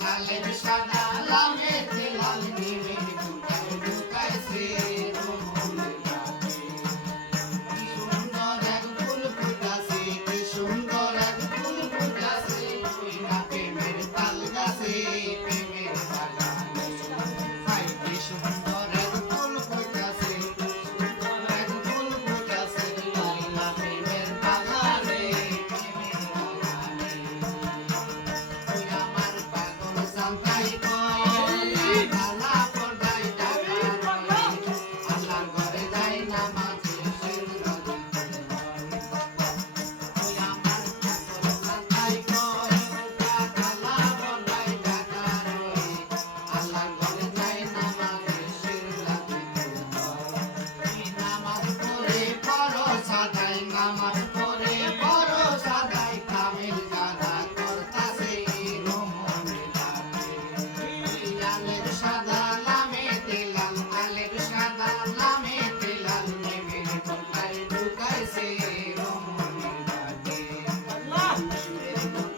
লাল বিছানা লাল লাল Bye. thank you